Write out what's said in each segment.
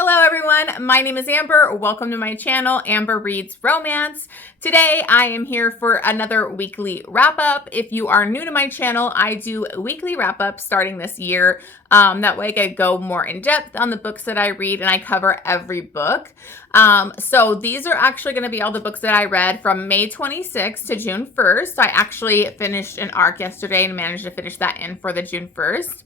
Hello everyone, my name is Amber. Welcome to my channel, Amber Reads Romance. Today I am here for another weekly wrap-up. If you are new to my channel, I do weekly wrap-ups starting this year. That way I can go more in depth on the books that I read and I cover every book. So these are actually going to be all the books that I read from May 26th to June 1st. I actually finished an arc yesterday and managed to finish that in for the June 1st.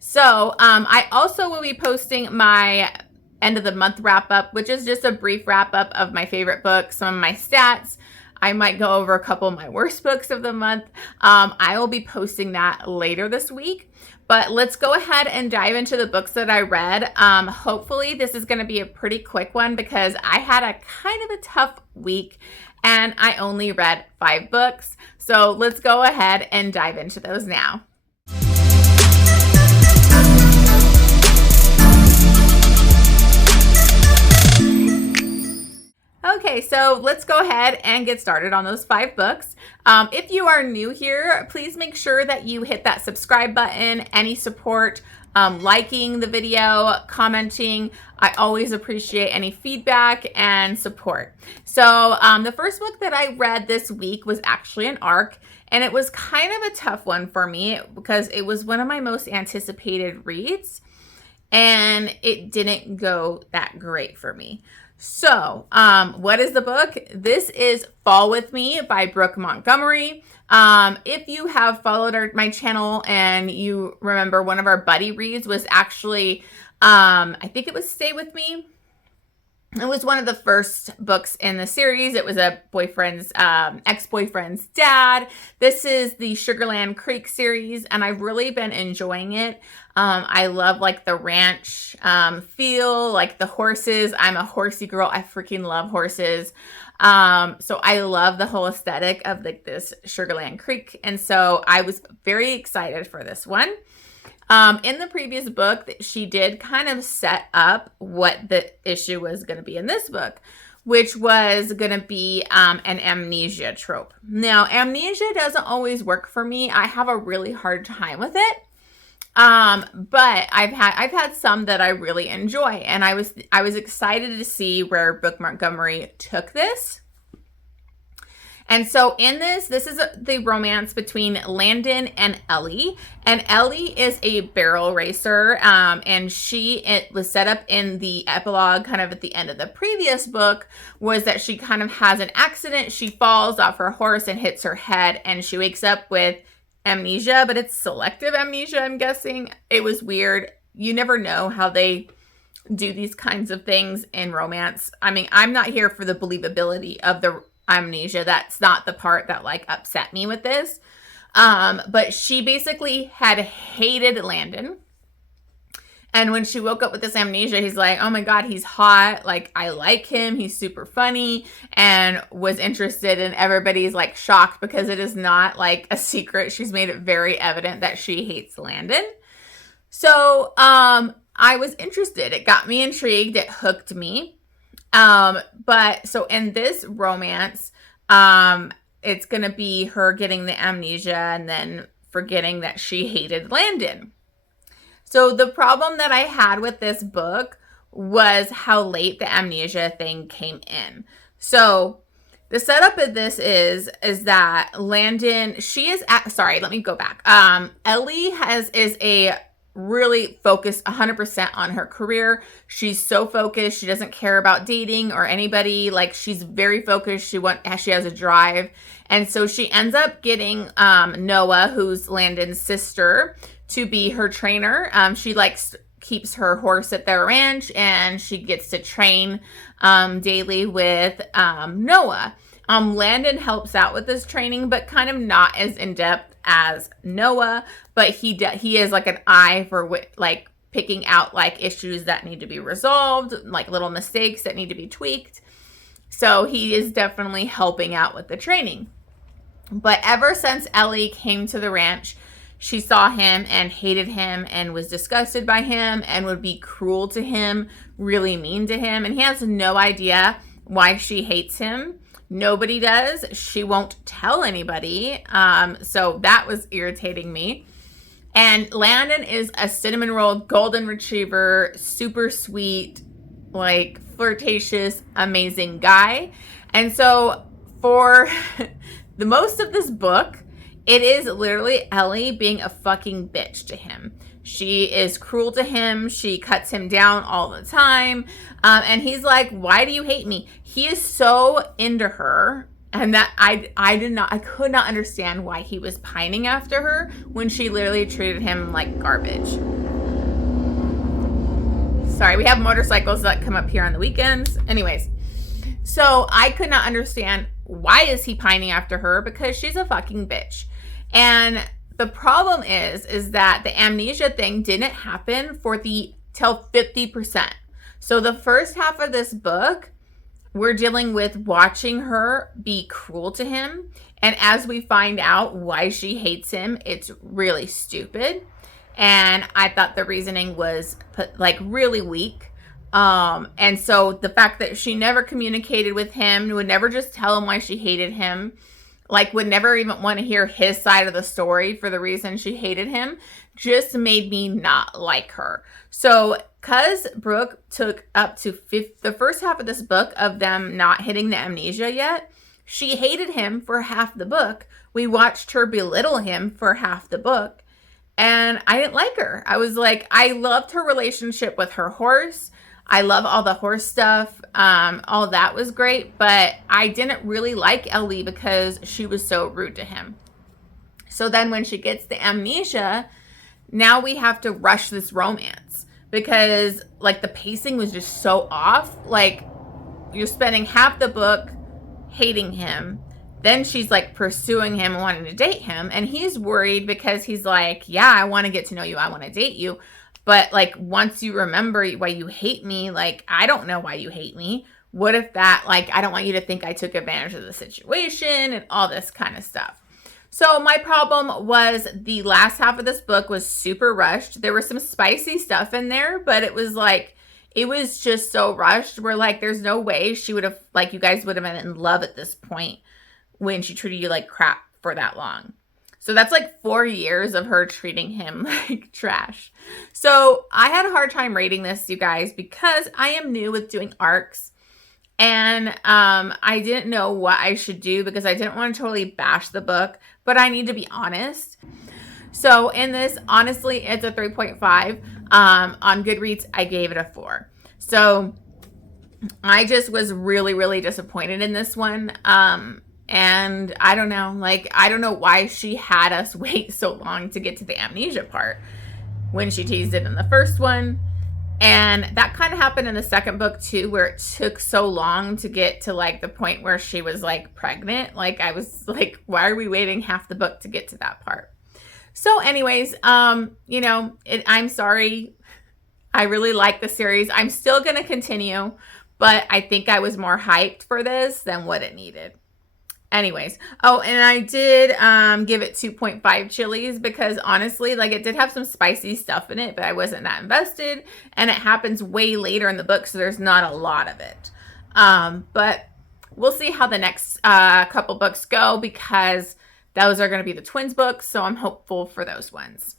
So I also will be posting my end of the month wrap up, which is just a brief wrap up of my favorite books, some of my stats. I might go over a couple of my worst books of the month. I will be posting that later this week. But let's go ahead and dive into the books that I read. Hopefully this is going to be a pretty quick one because I had a kind of a tough week and I only read 5 books. So let's go ahead and dive into those now. Okay, so let's go ahead and get started on those 5 books. If you are new here, please make sure that you hit that subscribe button. Any support, liking the video, commenting. I always appreciate any feedback and support. So the first book that I read this week was actually an arc, and it was kind of a tough one for me because it was one of my most anticipated reads, and it didn't go that great for me. So, what is the book? This is Fall With Me by Brooke Montgomery. If you have followed my channel and you remember, one of our buddy reads was actually, I think it was Stay With Me. It was one of the first books in the series. It was a boyfriend's, ex-boyfriend's dad. This is the Sugarland Creek series, and I've really been enjoying it. I love like the ranch feel, like the horses. I'm a horsey girl. I freaking love horses. So I love the whole aesthetic of like this Sugarland Creek. And so I was very excited for this one. In the previous book, she did kind of set up what the issue was going to be in this book, which was going to be an amnesia trope. Now, amnesia doesn't always work for me. I have a really hard time with it. But I've had some that I really enjoy, and I was excited to see where Brooke Montgomery took this. And so in this is the romance between Landon and Ellie. And Ellie is a barrel racer. And it was set up in the epilogue, kind of at the end of the previous book, was that she kind of has an accident. She falls off her horse and hits her head, and she wakes up with amnesia, but it's selective amnesia, I'm guessing. It was weird. You never know how they do these kinds of things in romance. I mean, I'm not here for the believability of the amnesia. That's not the part that like upset me with this. But she basically had hated Landon. And when she woke up with this amnesia, he's like, oh my God, he's hot. Like, I like him. He's super funny, and was interested. And everybody's like shocked because it is not like a secret. She's made it very evident that she hates Landon. So, I was interested. It got me intrigued. It hooked me. But so in this romance, it's going to be her getting the amnesia and then forgetting that she hated Landon. So the problem that I had with this book was how late the amnesia thing came in. So the setup of this is that Landon, let me go back. Ellie is a really focused 100% on her career. She's so focused. She doesn't care about dating or anybody. Like, she's very focused. She has a drive. And so she ends up getting Noah, who's Landon's sister, to be her trainer. She keeps her horse at their ranch, and she gets to train daily with Noah. Landon helps out with this training, but kind of not as in-depth as Noah, but he is like an eye for like picking out like issues that need to be resolved, like little mistakes that need to be tweaked. So he is definitely helping out with the training. But ever since Ellie came to the ranch, she saw him and hated him and was disgusted by him and would be cruel to him, really mean to him. And he has no idea why she hates him. Nobody does. She won't tell anybody. So that was irritating me. And Landon is a cinnamon roll golden retriever, super sweet, like flirtatious, amazing guy. And so for the most of this book, it is literally Ellie being a fucking bitch to him. She is cruel to him. She cuts him down all the time. And he's like, why do you hate me? He is so into her. And that I could not understand why he was pining after her when she literally treated him like garbage. Sorry, we have motorcycles that come up here on the weekends. Anyways, so I could not understand why is he pining after her, because she's a fucking bitch. And the problem is that the amnesia thing didn't happen till 50%. So the first half of this book, we're dealing with watching her be cruel to him. And as we find out why she hates him, it's really stupid. And I thought the reasoning was like really weak. And so the fact that she never communicated with him, would never just tell him why she hated him, like would never even want to hear his side of the story for the reason she hated him, just made me not like her. So because Brooke took up to the first half of this book of them not hitting the amnesia yet, she hated him for half the book. We watched her belittle him for half the book. And I didn't like her. I was like, I loved her relationship with her horse. I love all the horse stuff. All that was great. But I didn't really like Ellie because she was so rude to him. So then when she gets the amnesia, now we have to rush this romance. Because like the pacing was just so off. Like you're spending half the book hating him. Then she's like pursuing him, wanting to date him. And he's worried because he's like, yeah, I want to get to know you. I want to date you. But like, once you remember why you hate me, like, I don't know why you hate me. What if that, like, I don't want you to think I took advantage of the situation and all this kind of stuff. So my problem was the last half of this book was super rushed. There was some spicy stuff in there, but it was like, it was just so rushed. We're like, there's no way she would have, like, you guys would have been in love at this point when she treated you like crap for that long. So that's like 4 years of her treating him like trash. So I had a hard time rating this, you guys, because I am new with doing arcs. And I didn't know what I should do because I didn't want to totally bash the book, but I need to be honest. So in this, honestly, it's a 3.5. On Goodreads, I gave it a 4. So I just was really, really disappointed in this one. And I don't know, like, I don't know why she had us wait so long to get to the amnesia part when she teased it in the first one. And that kind of happened in the second book too, where it took so long to get to like the point where she was like pregnant. Like I was like, why are we waiting half the book to get to that part? So anyways, you know, I'm sorry. I really like the series. I'm still going to continue, but I think I was more hyped for this than what it needed. Anyways, oh, and I did give it 2.5 chilies because honestly, like it did have some spicy stuff in it, but I wasn't that invested. And it happens way later in the book, so there's not a lot of it. But we'll see how the next couple books go because those are going to be the twins books, so I'm hopeful for those ones.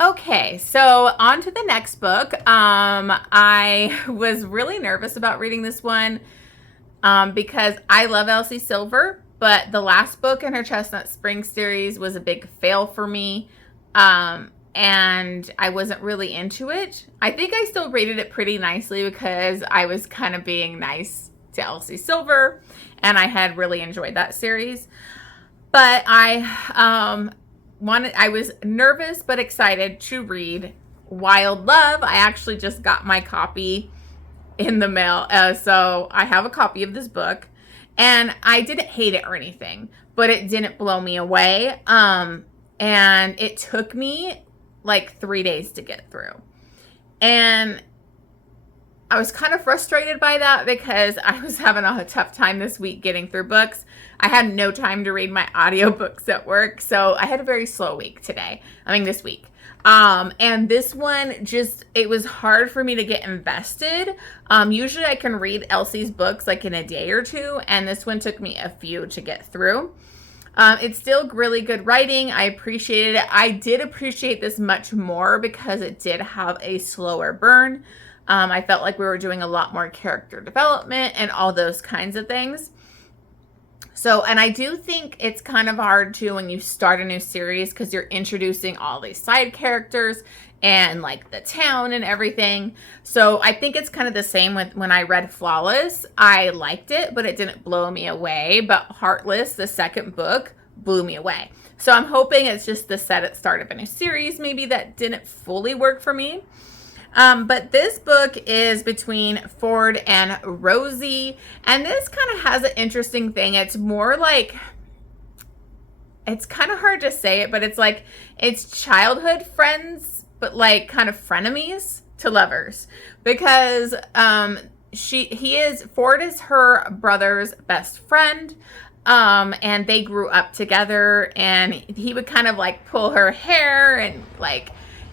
Okay, so on to the next book. I was really nervous about reading this one. Because I love Elsie Silver, but the last book in her Chestnut Springs series was a big fail for me, and I wasn't really into it. I think I still rated it pretty nicely because I was kind of being nice to Elsie Silver, and I had really enjoyed that series. But I was nervous but excited to read Wild Love. I actually just got my copy in the mail. So I have a copy of this book and I didn't hate it or anything, but it didn't blow me away. And it took me like 3 days to get through. And I was kind of frustrated by that because I was having a tough time this week getting through books. I had no time to read my audiobooks at work. So I had a very slow week this week. And this one it was hard for me to get invested. Usually I can read Elsie's books like in a day or two, and this one took me a few to get through. It's still really good writing. I appreciated it. I did appreciate this much more because it did have a slower burn. I felt like we were doing a lot more character development and all those kinds of things. So, and I do think it's kind of hard too when you start a new series because you're introducing all these side characters and like the town and everything. So I think it's kind of the same with when I read Flawless. I liked it, but it didn't blow me away. But Heartless, the second book, blew me away. So I'm hoping it's just the start of a new series maybe that didn't fully work for me. But this book is between Ford and Rosie, and this kind of has an interesting thing. It's more like, it's kind of hard to say it, but it's like, it's childhood friends, but like kind of frenemies to lovers, because Ford is her brother's best friend. And they grew up together, and he would kind of like pull her hair, and like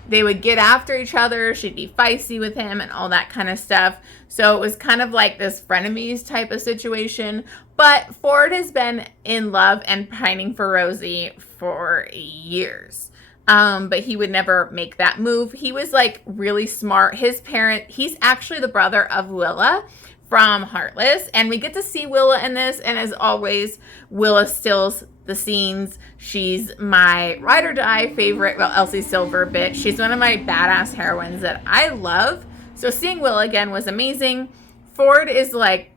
they would get after each other. She'd be feisty with him and all that kind of stuff. So it was kind of like this frenemies type of situation. But Ford has been in love and pining for Rosie for years. But he would never make that move. He was like really smart. He's actually the brother of Willa from Heartless, and we get to see Willa in this, and as always, Willa steals the scenes. She's my ride or die favorite. Well, Elsie Silver bitch. She's one of my badass heroines that I love. So seeing Willa again was amazing. Ford is like,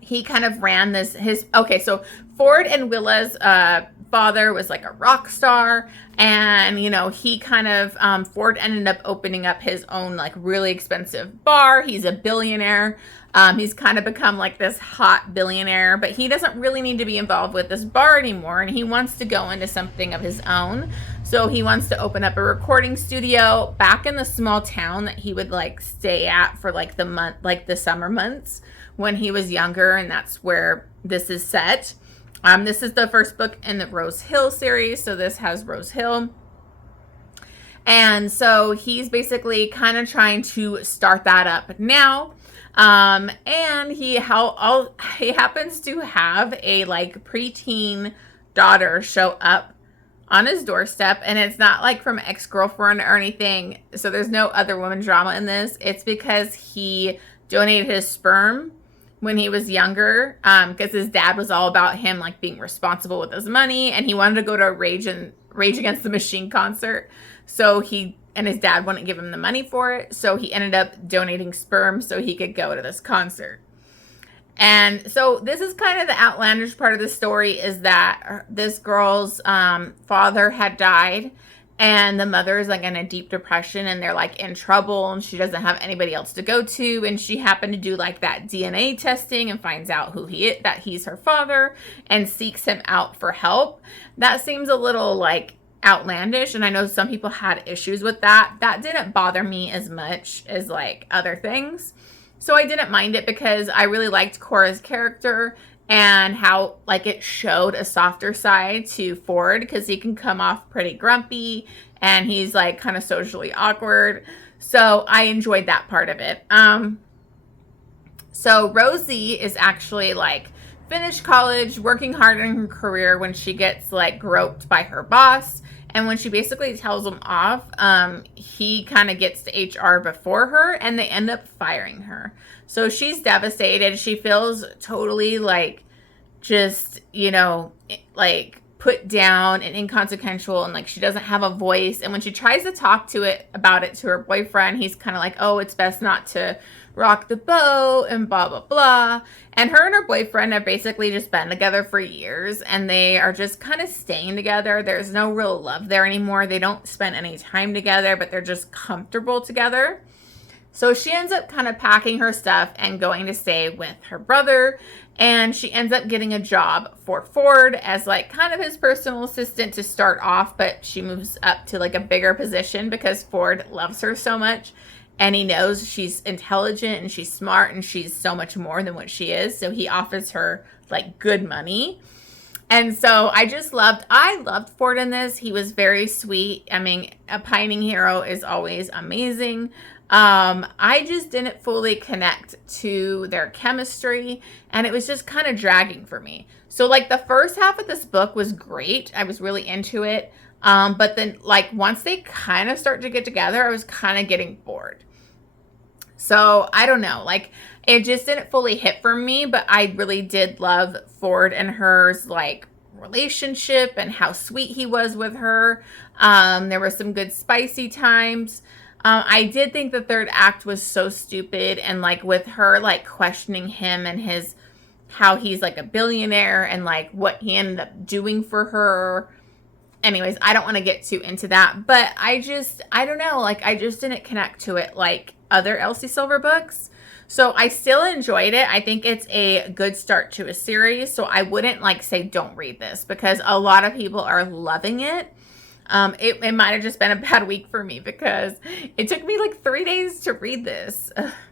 he kind of ran so Ford and Willa's father was like a rock star, and he kind of Ford ended up opening up his own like really expensive bar. He's a billionaire. He's kind of become like this hot billionaire, but he doesn't really need to be involved with this bar anymore, and he wants to go into something of his own. So he wants to open up a recording studio back in the small town that he would like stay at for like the summer months when he was younger, and that's where this is set. This is the first book in the Rose Hill series, so this has Rose Hill. And so he's basically kind of trying to start that up now. And he happens to have a like preteen daughter show up on his doorstep, and it's not like from ex-girlfriend or anything. So there's no other woman drama in this. It's because he donated his sperm when he was younger, because his dad was all about him like being responsible with his money, and he wanted to go to a Rage Against the Machine concert. So his dad wouldn't give him the money for it. So he ended up donating sperm so he could go to this concert. And so this is kind of the outlandish part of the story, is that this girl's father had died, and the mother is like in a deep depression, and they're like in trouble, and she doesn't have anybody else to go to. And she happened to do like that DNA testing and finds out that he's her father, and seeks him out for help. That seems a little like outlandish, and I know some people had issues with that. That didn't bother me as much as like other things. So I didn't mind it because I really liked Cora's character and how like it showed a softer side to Ford, because he can come off pretty grumpy and he's like kind of socially awkward. So I enjoyed that part of it. So Rosie is actually like finished college, working hard in her career, when she gets like groped by her boss. And when she basically tells him off, he kind of gets to HR before her, and they end up firing her. So she's devastated. She feels totally like just, like put down and inconsequential, and like she doesn't have a voice. And when she tries to talk about it to her boyfriend, he's kind of like, oh, it's best not to rock the boat and blah, blah, blah. And her boyfriend have basically just been together for years, and they are just kind of staying together. There's no real love there anymore. They don't spend any time together, but they're just comfortable together. So she ends up kind of packing her stuff and going to stay with her brother, and she ends up getting a job for Ford as like kind of his personal assistant to start off, but she moves up to like a bigger position because Ford loves her so much. And he knows she's intelligent and she's smart and she's so much more than what she is. So he offers her like good money. And so I loved Ford in this. He was very sweet. I mean, a pining hero is always amazing. I just didn't fully connect to their chemistry, and it was just kind of dragging for me. So like the first half of this book was great. I was really into it. But then like once they kind of start to get together, I was kind of getting bored. So I don't know, like it just didn't fully hit for me, but I really did love Ford and her's like relationship and how sweet he was with her. There were some good spicy times. I did think the third act was so stupid, and like with her like questioning him and his how he's like a billionaire and like what he ended up doing for her. Anyways, I don't want to get too into that, but I don't know, like I just didn't connect to it like other Elsie Silver books. So I still enjoyed it. I think it's a good start to a series. So I wouldn't like say don't read this, because a lot of people are loving it. It might have just been a bad week for me because it took me like 3 days to read this.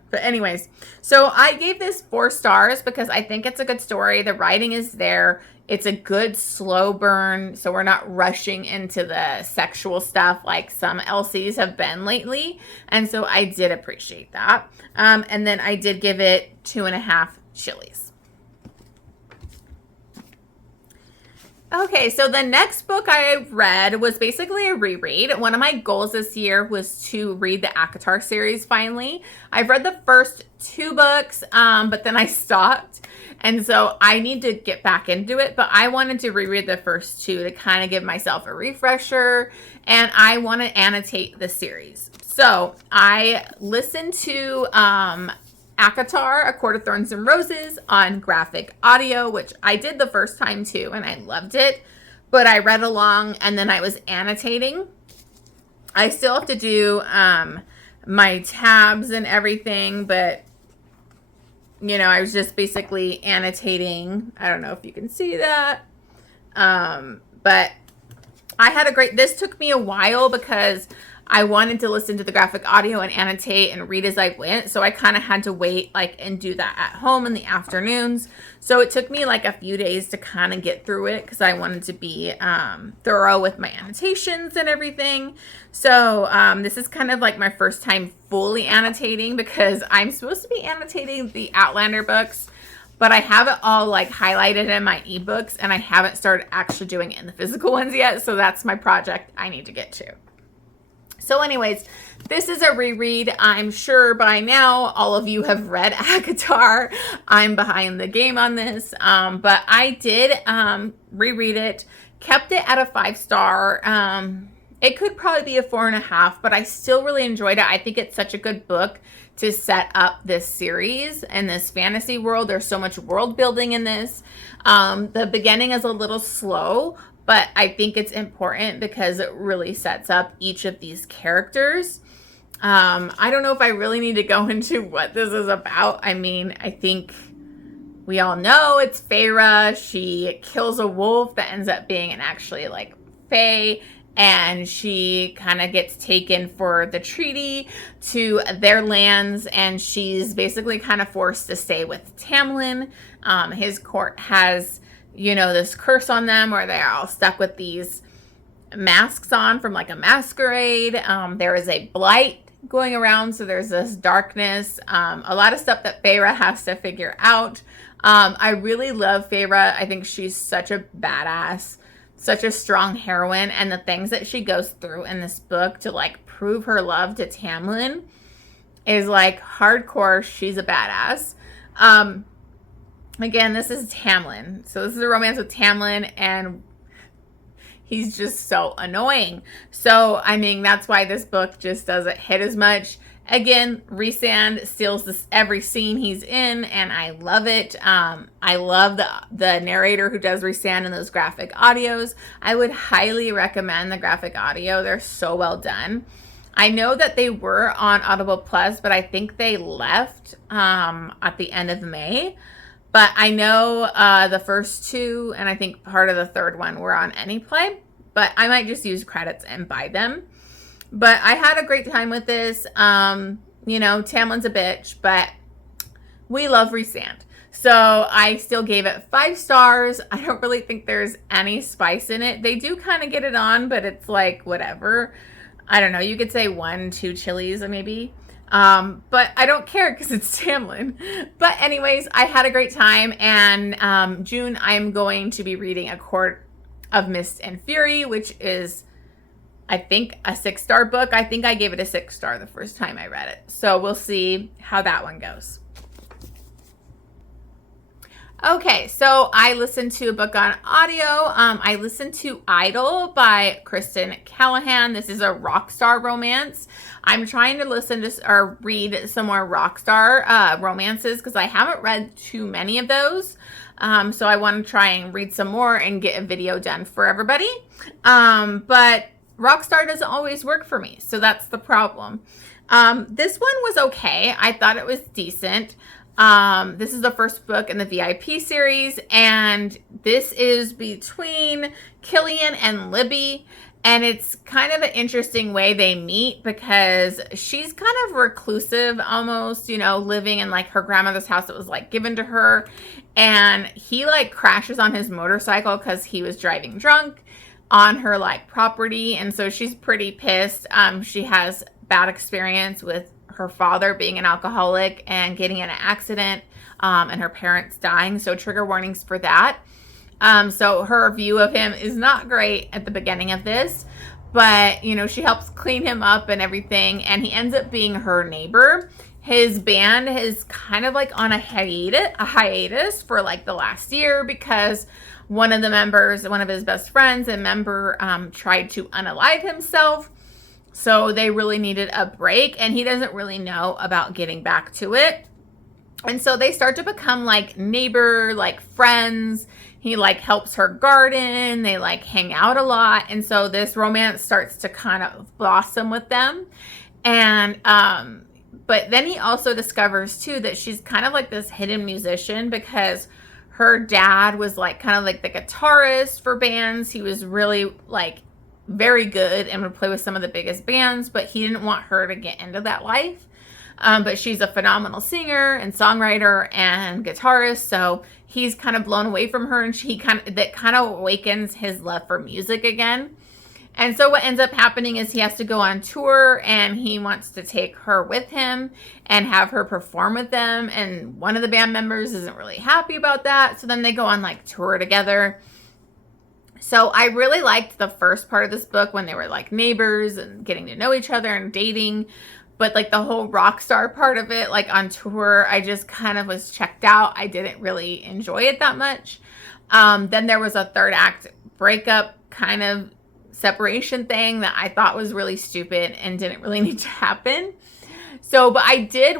But anyways, so I gave this 4 stars because I think it's a good story. The writing is there. It's a good slow burn, so we're not rushing into the sexual stuff like some Elsies have been lately. And so I did appreciate that. And then I did give it 2.5 chilies. Okay, so the next book I read was basically a reread. One of my goals this year was to read the ACOTAR series finally. I've read the first 2 books, but then I stopped. And so I need to get back into it, but I wanted to reread the first 2 to kind of give myself a refresher, and I want to annotate the series. So I listened to ACOTAR, A Court of Thorns and Roses on graphic audio, which I did the first time too, and I loved it. But I read along and then I was annotating. I still have to do my tabs and everything, but you know, I was just basically annotating. I don't know if you can see that. But I had a great, this took me a while because I wanted to listen to the graphic audio and annotate and read as I went. So I kind of had to wait and do that at home in the afternoons. So it took me like a few days to kind of get through it because I wanted to be thorough with my annotations and everything. So this is kind of like my first time fully annotating because I'm supposed to be annotating the Outlander books, but I have it all like highlighted in my ebooks and I haven't started actually doing it in the physical ones yet. So that's my project I need to get to. So anyways, this is a reread. I'm sure by now all of you have read ACOTAR. I'm behind the game on this, but I did reread it, kept it at a 5-star. It could probably be a 4.5, but I still really enjoyed it. I think it's such a good book to set up this series and this fantasy world. There's so much world building in this. The beginning is a little slow, but I think it's important because it really sets up each of these characters. I don't know if I really need to go into what this is about. I mean, I think we all know it's Feyre. She kills a wolf that ends up being an actually like fae, and she kind of gets taken for the treaty to their lands, and she's basically kind of forced to stay with Tamlin. His court has, you know, this curse on them where they're all stuck with these masks on from like a masquerade. There is a blight going around, so there's this darkness. A lot of stuff that Feyre has to figure out. I really love Feyre. I think she's such a badass, such a strong heroine, and the things that she goes through in this book to like prove her love to Tamlin is like hardcore. She's a badass. Again, this is Tamlin. So this is a romance with Tamlin, and he's just so annoying. So, I mean, that's why this book just doesn't hit as much. Again, Rhysand steals every scene he's in, and I love it. I love the narrator who does Rhysand in those graphic audios. I would highly recommend the graphic audio. They're so well done. I know that they were on Audible Plus, but I think they left at the end of May. But I know the first 2, and I think part of the third one were on AnyPlay. But I might just use credits and buy them. But I had a great time with this. You know, Tamlin's a bitch, but we love Rhysand. So I still gave it 5 stars. I don't really think there's any spice in it. They do kind of get it on, but it's like whatever. I don't know. You could say 1, 2 chilies maybe. But I don't care because it's Tamlin. But anyways, I had a great time. And June, I'm going to be reading A Court of Mist and Fury, which is I think a 6-star book. I think I gave it a 6-star the first time I read it. So we'll see how that one goes. Okay, so I listened to a book on audio. I listened to Idol by Kristen Callihan. This is a rock star romance. I'm trying to listen to or read some more rock star romances because I haven't read too many of those. So I want to try and read some more and get a video done for everybody. But Rockstar doesn't always work for me, so that's the problem. This one was okay. I thought it was decent. This is the first book in the VIP series, and this is between Callihan and Libby. And it's kind of an interesting way they meet because she's kind of reclusive almost, you know, living in like her grandmother's house that was like given to her. And he like crashes on his motorcycle because he was driving drunk on her like property. And so she's pretty pissed. She has bad experience with her father being an alcoholic and getting in an accident and her parents dying. So trigger warnings for that. So her view of him is not great at the beginning of this, but you know, she helps clean him up and everything. And he ends up being her neighbor. His band is kind of like on a hiatus for like the last year because one of the members, one of his best friends and member tried to unalive himself. So they really needed a break and he doesn't really know about getting back to it. And so they start to become like neighbor, like friends. He like helps her garden. They like hang out a lot. And so this romance starts to kind of blossom with them. And, but then he also discovers too that she's kind of like this hidden musician because her dad was like kind of like the guitarist for bands. He was really like very good and would play with some of the biggest bands, but he didn't want her to get into that life. But she's a phenomenal singer and songwriter and guitarist. So he's kind of blown away from her and that kind of awakens his love for music again. And so what ends up happening is he has to go on tour and he wants to take her with him and have her perform with them. And one of the band members isn't really happy about that. So then they go on like tour together. So I really liked the first part of this book when they were like neighbors and getting to know each other and dating. But like the whole rock star part of it, like on tour, I just kind of was checked out. I didn't really enjoy it that much. Then there was a third act breakup kind of separation thing that I thought was really stupid and didn't really need to happen. So, but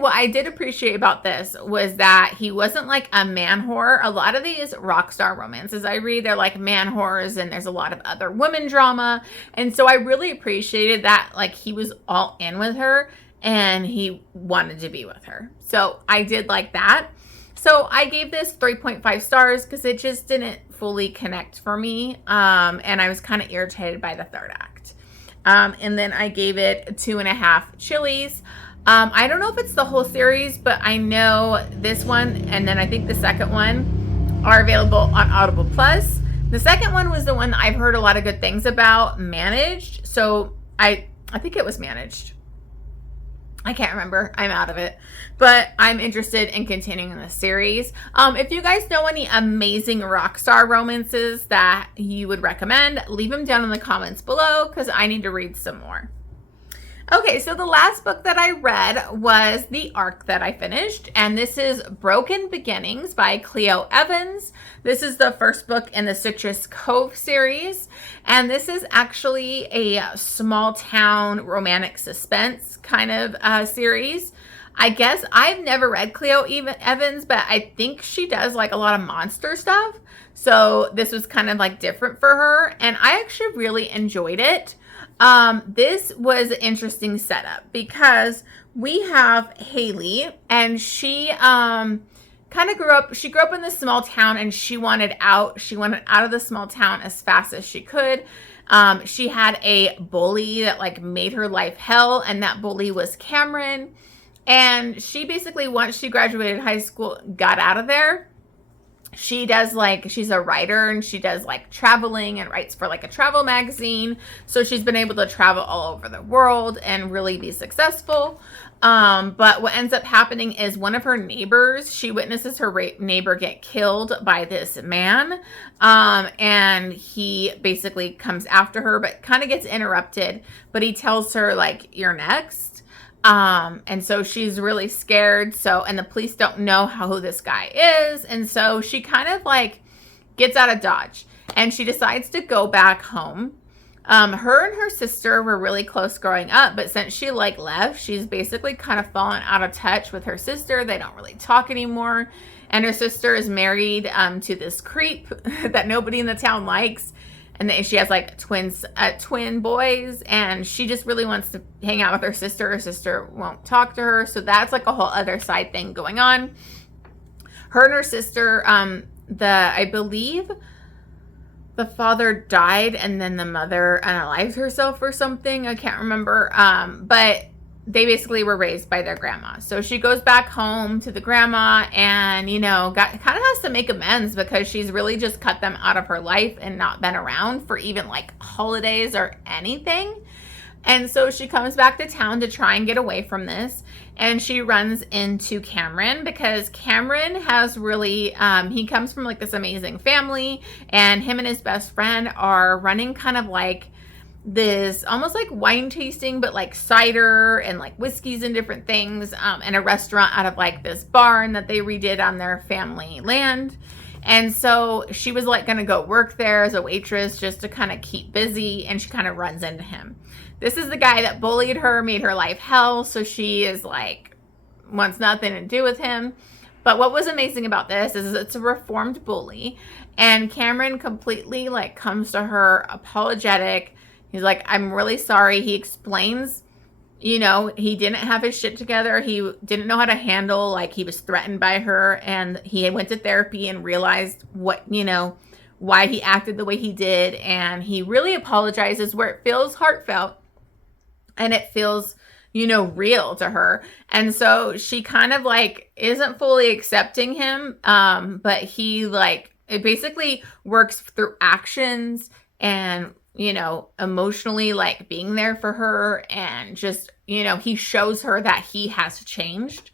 what I did appreciate about this was that he wasn't like a man whore. A lot of these rock star romances I read, they're like man whores and there's a lot of other women drama. And so I really appreciated that like he was all in with her and he wanted to be with her. So I did like that. So I gave this 3.5 stars because it just didn't fully connect for me. And I was kind of irritated by the third act. And then I gave it 2.5 chilies. I don't know if it's the whole series, but I know this one and then I think the second one are available on Audible Plus. The second one was the one that I've heard a lot of good things about, Managed. So I think it was Managed. I can't remember. I'm out of it. But I'm interested in continuing the series. If you guys know any amazing rock star romances that you would recommend, leave them down in the comments below because I need to read some more. Okay, so the last book that I read was the arc that I finished, and this is Broken Beginnings by Clio Evans. This is the first book in the Citrus Cove series, and this is actually a small town romantic suspense kind of series. I guess I've never read Clio Evans, but I think she does like a lot of monster stuff, so this was kind of like different for her, and I actually really enjoyed it. This was an interesting setup because we have Haley and she, kind of grew up in this small town and she wanted out of the small town as fast as she could. She had a bully that like made her life hell and that bully was Cameron. And she basically, once she graduated high school, got out of there. She does like, she's a writer and she does like traveling and writes for like a travel magazine. So she's been able to travel all over the world and really be successful. But what ends up happening is one of her neighbors, she witnesses her neighbor get killed by this man. And he basically comes after her, but kind of gets interrupted. But he tells her, like, you're next. And so she's really scared. So, and the police don't know who this guy is. And so she kind of like gets out of Dodge and she decides to go back home. Her and her sister were really close growing up, but since she like left, she's basically kind of fallen out of touch with her sister. They don't really talk anymore. And her sister is married to this creep that nobody in the town likes. And she has like twin boys, and she just really wants to hang out with her sister. Her sister won't talk to her. So that's like a whole other side thing going on. Her and her sister, I believe the father died and then the mother unalived herself or something. I can't remember. But they basically were raised by their grandma. So she goes back home to the grandma and, kind of has to make amends because she's really just cut them out of her life and not been around for even like holidays or anything. And so she comes back to town to try and get away from this. And she runs into Cameron because Cameron has really, he comes from like this amazing family, and him and his best friend are running kind of like this almost like wine tasting, but like cider and like whiskeys and different things, and a restaurant out of like this barn that they redid on their family land. And so she was like going to go work there as a waitress just to kind of keep busy, and she kind of runs into him. This is the guy that bullied her, made her life hell. So she is like, wants nothing to do with him. But what was amazing about this is it's a reformed bully. And Cameron completely like comes to her apologetic. He's like, I'm really sorry. He explains, he didn't have his shit together. He didn't know how to handle, like he was threatened by her. And he went to therapy and realized why he acted the way he did. And he really apologizes where it feels heartfelt. And it feels, real to her. And so she kind of like isn't fully accepting him. But he like, it basically works through actions and, emotionally like being there for her. And just, he shows her that he has changed.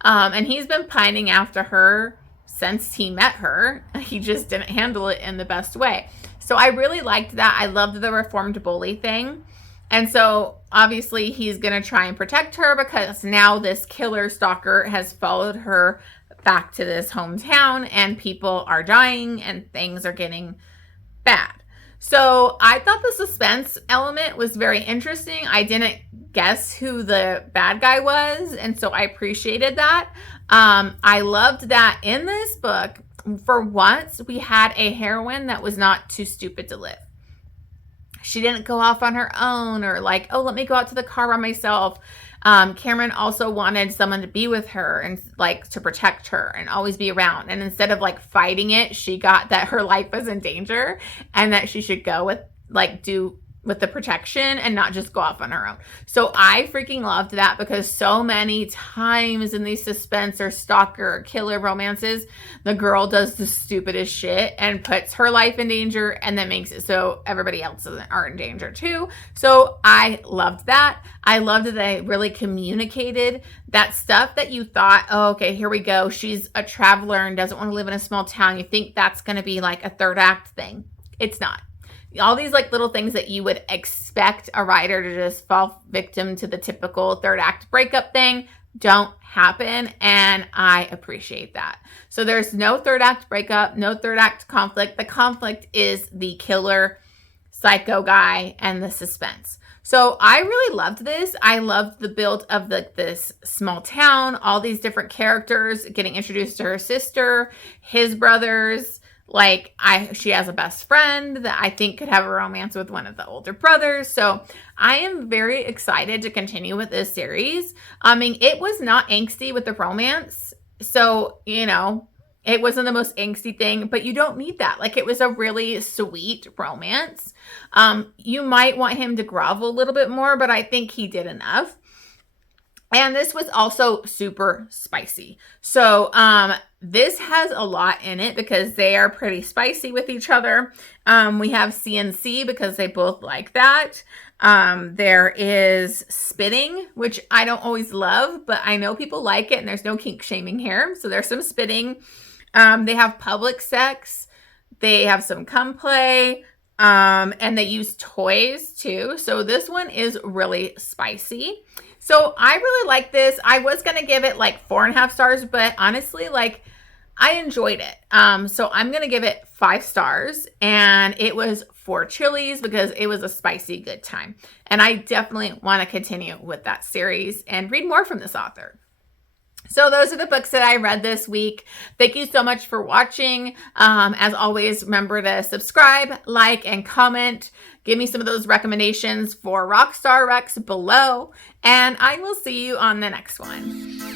And he's been pining after her since he met her. He just didn't handle it in the best way. So I really liked that. I loved the reformed bully thing. And so obviously he's going to try and protect her because now this killer stalker has followed her back to this hometown and people are dying and things are getting bad. So I thought the suspense element was very interesting. I didn't guess who the bad guy was, and so I appreciated that. I loved that in this book, for once, we had a heroine that was not too stupid to live. She didn't go off on her own or like, oh, let me go out to the car by myself. Cameron also wanted someone to be with her and like to protect her and always be around. And instead of like fighting it, she got that her life was in danger and that she should go with the protection and not just go off on her own. So I freaking loved that because so many times in these suspense or stalker or killer romances, the girl does the stupidest shit and puts her life in danger and then makes it so everybody else are in danger too. So I loved that. I loved that they really communicated that stuff that you thought, oh, okay, here we go. She's a traveler and doesn't want to live in a small town. You think that's going to be like a third act thing. It's not. All these like little things that you would expect a writer to just fall victim to the typical third act breakup thing don't happen. And I appreciate that. So there's no third act breakup, no third act conflict. The conflict is the killer psycho guy and the suspense. So I really loved this. I loved the build of this small town, all these different characters getting introduced to her sister, his brothers. Like she has a best friend that I think could have a romance with one of the older brothers. So I am very excited to continue with this series. I mean, it was not angsty with the romance. So, it wasn't the most angsty thing, but you don't need that. Like it was a really sweet romance. You might want him to grovel a little bit more, but I think he did enough. And this was also super spicy. So, this has a lot in it because they are pretty spicy with each other. We have CNC because they both like that. There is spitting, which I don't always love, but I know people like it, and there's no kink shaming here. So there's some spitting. They have public sex. They have some cum play. And they use toys too. So this one is really spicy. So I really like this. I was going to give it like 4.5 stars, but honestly, like I enjoyed it. So I'm going to give it 5 stars, and it was 4 chilies because it was a spicy good time. And I definitely want to continue with that series and read more from this author. So those are the books that I read this week. Thank you so much for watching. As always, remember to subscribe, like, and comment. Give me some of those recommendations for Rockstar Rex below, and I will see you on the next one.